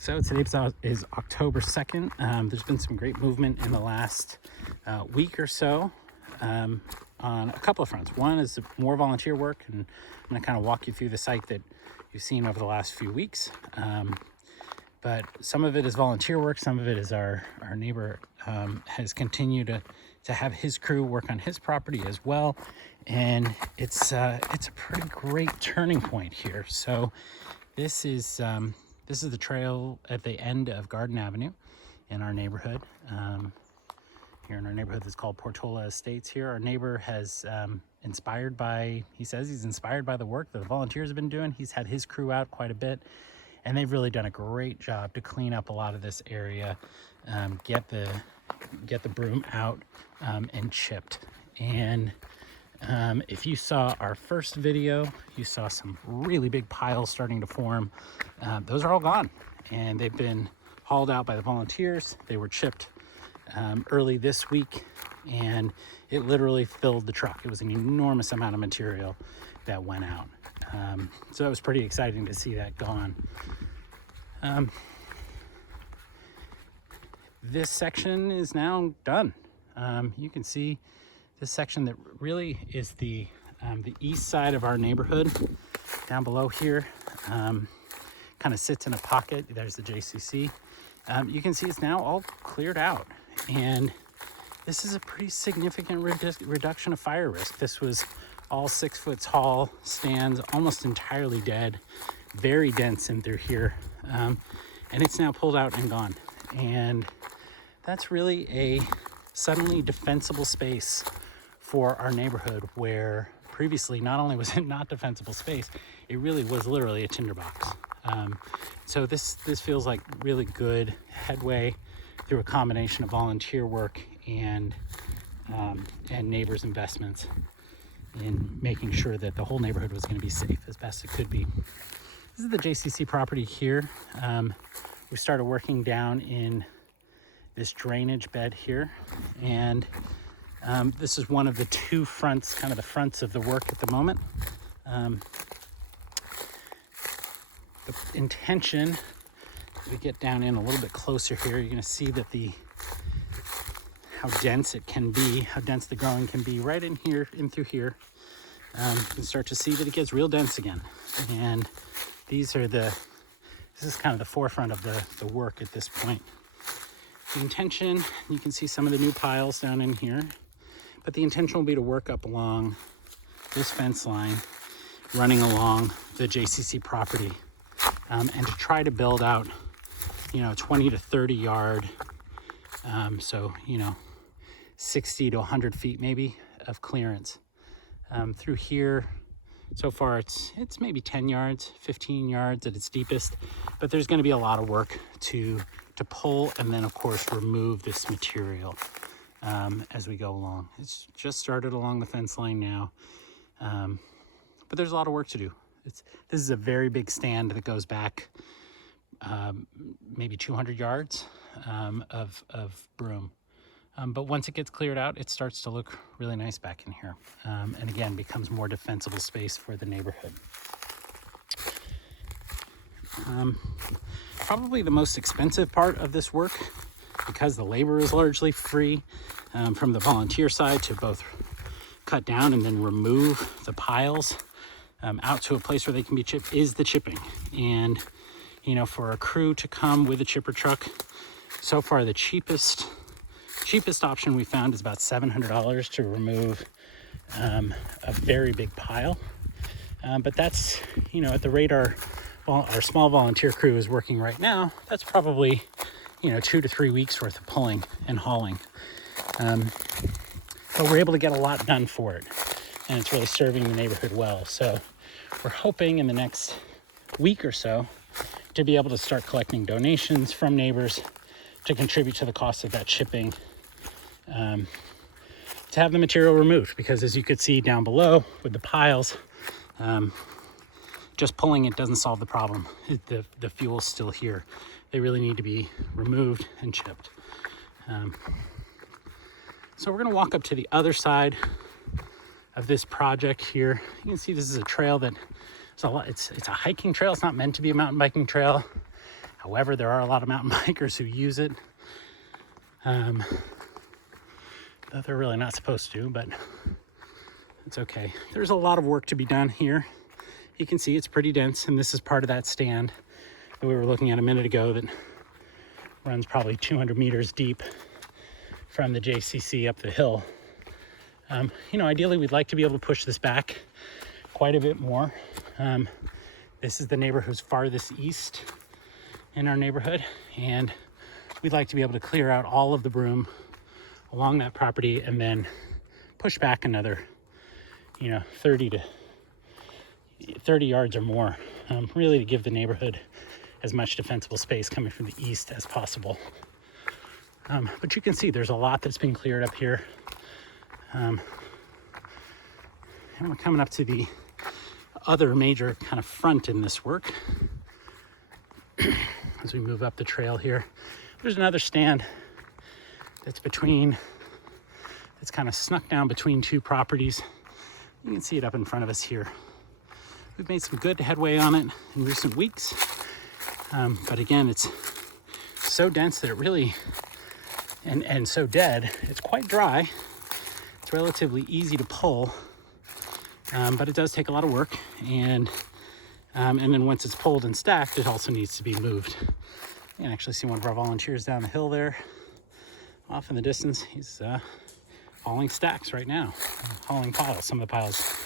So today is October 2nd. There's been some great movement in the last week or so on a couple of fronts. One is more volunteer work, and I'm going to kind of walk you through the site that you've seen over the last few weeks. But some of it is volunteer work. Some of it is our neighbor has continued to have his crew work on his property as well. And it's a pretty great turning point here. So this is the trail at the end of Garden Avenue in our neighborhood. Here in our neighborhood that's called Portola Estates here. Our neighbor has he says he's inspired by the work that the volunteers have been doing. He's had his crew out quite a bit, and they've really done a great job to clean up a lot of this area, get the broom out and chipped. And if you saw our first video, you saw some really big piles starting to form. Those are all gone, and they've been hauled out by the volunteers. They were chipped early this week, and it literally filled the truck. It was an enormous amount of material that went out. So it was pretty exciting to see that gone. This section is now done. You can see this section that really is the east side of our neighborhood down below here. Kind of sits in a pocket. There's the JCC. You can see it's now all cleared out, and this is a pretty significant reduction of fire risk. This was all 6 foot tall stands, almost entirely dead, very dense in through here, and it's now pulled out and gone. And that's really a suddenly defensible space for our neighborhood, where previously not only was it not defensible space, it really was literally a tinderbox. So this feels like really good headway through a combination of volunteer work and neighbors' investments in making sure that the whole neighborhood was going to be safe as best it could be. This is the JCC property here. We started working down in this drainage bed here, and this is one of the two fronts, kind of the fronts of the work at the moment. The intention, we get down in a little bit closer here, you're going to see that how dense it can be, how dense the growing can be right in here, in through here. You can start to see that it gets real dense again. And this is kind of the forefront of the work at this point. The intention, you can see some of the new piles down in here, but the intention will be to work up along this fence line, running along the JCC property, and to try to build out, 20 to 30 yard, 60 to 100 feet maybe of clearance. Through here, so far it's maybe 10 yards, 15 yards at its deepest, but there's going to be a lot of work to pull and then of course remove this material as we go along. It's just started along the fence line now, but there's a lot of work to do. This is a very big stand that goes back maybe 200 yards of broom. But once it gets cleared out, it starts to look really nice back in here. And again, becomes more defensible space for the neighborhood. Probably the most expensive part of this work, because the labor is largely free from the volunteer side to both cut down and then remove the piles out to a place where they can be chipped, is the chipping. And, for a crew to come with a chipper truck, so far the cheapest option we found is about $700 to remove a very big pile. But that's, at the rate our small volunteer crew is working right now, that's probably, 2 to 3 weeks worth of pulling and hauling. But we're able to get a lot done for it, and it's really serving the neighborhood well. So we're hoping in the next week or so to be able to start collecting donations from neighbors to contribute to the cost of that chipping, to have the material removed, because as you could see down below with the piles, just pulling it doesn't solve the problem. The fuel's still here. They really need to be removed and chipped. So we're going to walk up to the other side of this project here. You can see this is a trail that it's a hiking trail. It's not meant to be a mountain biking trail. However, there are a lot of mountain bikers who use it. Though they're really not supposed to, but it's okay. There's a lot of work to be done here. You can see it's pretty dense, and this is part of that stand that we were looking at a minute ago that runs probably 200 meters deep from the JCC up the hill. Ideally, we'd like to be able to push this back quite a bit more. This is the neighborhood's farthest east in our neighborhood, and we'd like to be able to clear out all of the broom along that property and then push back another 30 yards or more, really to give the neighborhood as much defensible space coming from the east as possible. But you can see there's a lot that's been cleared up here. And we're coming up to the other major kind of front in this work. As we move up the trail here, there's another stand that's kind of snuck down between two properties. You can see it up in front of us here. We've made some good headway on it in recent weeks. But again, it's so dense that it really, and so dead, it's quite dry. It's relatively easy to pull, but it does take a lot of work. And then once it's pulled and stacked, it also needs to be moved. You can actually see one of our volunteers down the hill there, off in the distance. He's hauling stacks right now, hauling piles. Some of the piles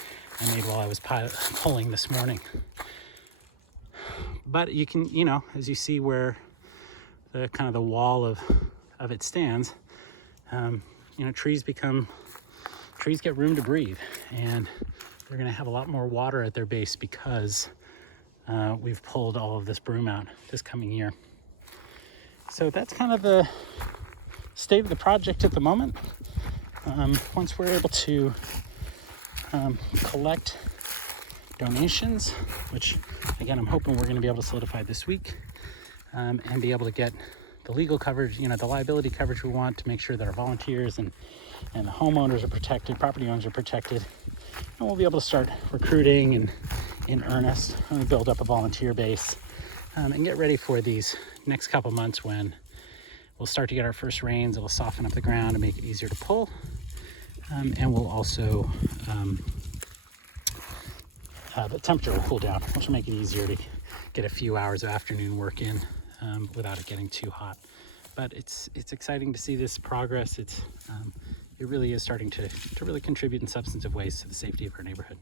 I made while I was pulling this morning. But you can, as you see where the kind of the wall of it stands, trees get room to breathe, and they're going to have a lot more water at their base because we've pulled all of this broom out this coming year. So that's kind of the state of the project at the moment. Once we're able to collect donations, which again I'm hoping we're going to be able to solidify this week, and be able to get the legal coverage, the liability coverage we want to make sure that our volunteers and the homeowners are protected, property owners are protected, and we'll be able to start recruiting and in earnest and build up a volunteer base, and get ready for these next couple months when we'll start to get our first rains. It'll soften up the ground and make it easier to pull, and we'll also the temperature will cool down, which will make it easier to get a few hours of afternoon work in without it getting too hot. But it's exciting to see this progress. It really is starting to really contribute in substantive ways to the safety of our neighborhood.